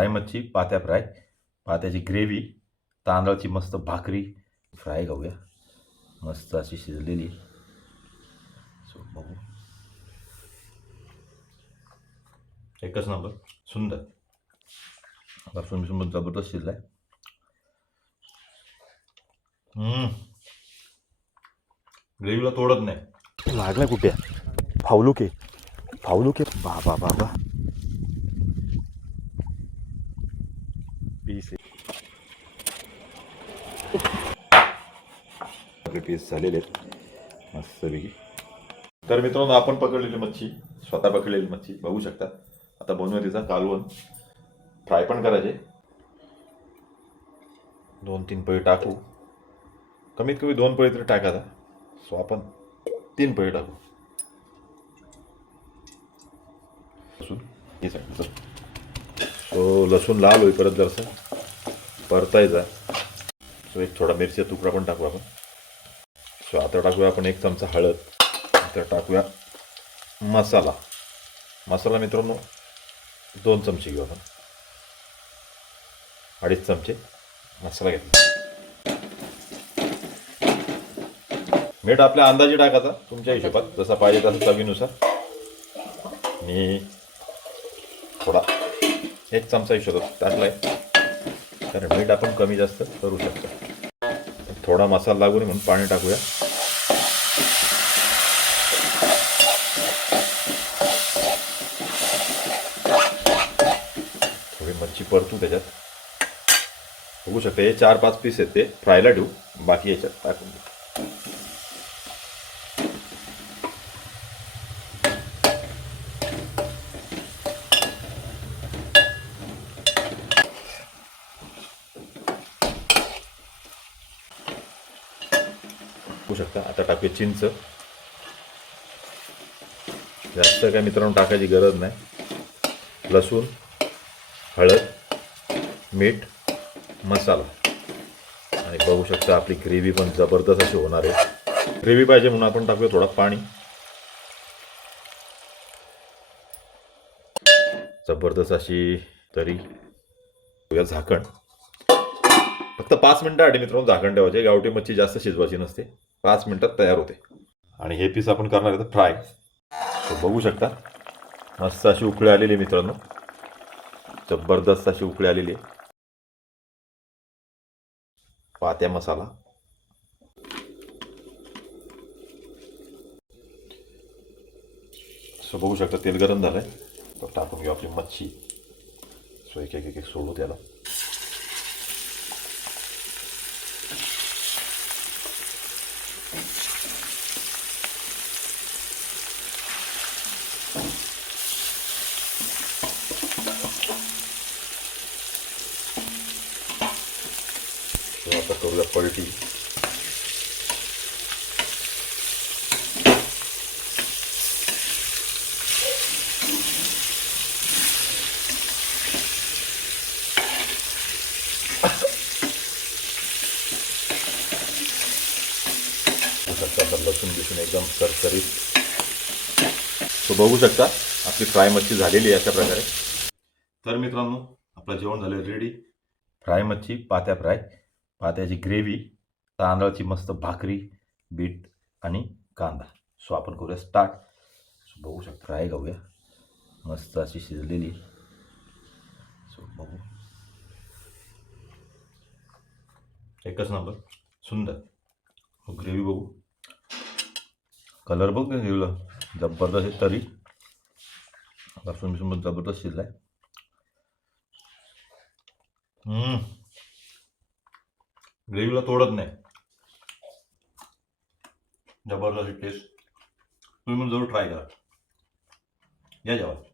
Fry मच्छी पात्या fry पात्याची gravy तांदळाची मस्त भाकरी फ्राय खाऊया. मस्त अशी शिजलेली. सो बघू. एकच नंबर सुंदर. आता सुंदर सुंदर जबरदस्त शिजलाय. ग्रेव्हीला तोडत नाही. लागला कुठे? फावलुके. फावलुके. बाबा बाबा. पीस सगळे पीस झालेले आहेत. मस्तपैकी. तर मित्रांनो आपण पकडलेली मच्छी स्वतः पकडलेली मच्छी बघू शकता. आता बनवूया तिचा कालवण. फ्राय पण करायचे. दोन तीन पळी टाकू. कमीत कमी दोन पळी तरी टाकायचा सो आपण तीन पळी टाकू. लसूण. हे सांगितलं सो लसूण लाल होईपर्यंत जरासं परतायचा. सो एक थोडा मिरच्या तुकडा पण टाकू आपण. सो आता टाकूया आपण एक चमचा हळद. तर टाकूया मसाला. मसाला मित्रांनो दोन चमचे घेऊ आपण. अडीच चमचे मसाला घेतला. मीठ आपल्या अंदाजे टाकायचा तुमच्या हिशोबात. जसा पाहिजे तसा चवीनुसार. आणि थोडा एक चमचा हिशोबात टाकलाय. कारण मीठ आपण कमी जास्त करू शकतो. थोडा मसाला लागू नये म्हणून पाणी टाकूया. थोडी मच्छी परतू त्याच्यात. बघू शकता हे चार पाच पीस आहेत ते. फ्रायला ठेवू बाकी याच्यात टाकून देऊ. टाकू शकता. आता टाकूया चिंच. जास्त काय मित्रांनो टाकायची गरज नाही. लसूण हळद मीठ मसाला. आणि बघू शकता आपली ग्रेव्ही पण जबरदस्त अशी होणार आहे. ग्रेव्ही पाहिजे म्हणून आपण टाकूया थोडा पाणी. जबरदस्त अशी तरी झाकण. फक्त पाच मिनिटासाठी मित्रांनो झाकण ठेवायचे. गावठी मच्छी जास्त शिजवायची नसते. पाच मिनटात तयार होते. आणि हे पीस आपण करणार आहे फ्राय बघू शकता मस्त अशी उकळी आलेली आहे मित्रांनो. जबरदस्त अशी उकळी आलेली आहे. पात्या मसाला. सो बघू शकता तेल गरम झालंय. तर टाकून घेऊ आपली मच्छी. सो एक एक एक सोडू त्याला. आता करूया पलटी लसूण एकदम सरसरीत तो बघू शकता आपली फ्राय मच्छी झालेली आहे अशा प्रकारे. तर मित्रांनो आपलं जेवण झालं रेडी फ्राय मच्छी पात्या फ्राय पात्याची ग्रेव्ही तांदळाची मस्त भाकरी बीट आणि कांदा. सो आपण करूया स्टार्ट सो बघू शकतो फ्राय घेऊया मस्त अशी शिजलेली. सो बघू. एकच नंबर सुंदर. ग्रेव्ही बघू. कलर बघ ना ग्रेव्हीला जबरदस्त आहे तरी. लसूण बिसून जबरदस्त शिजलाय. ग्रेव्हीला तोडत नाही. जबरदस्त टेस्ट तुम्ही जरूर ट्राय करा. या जेव्हा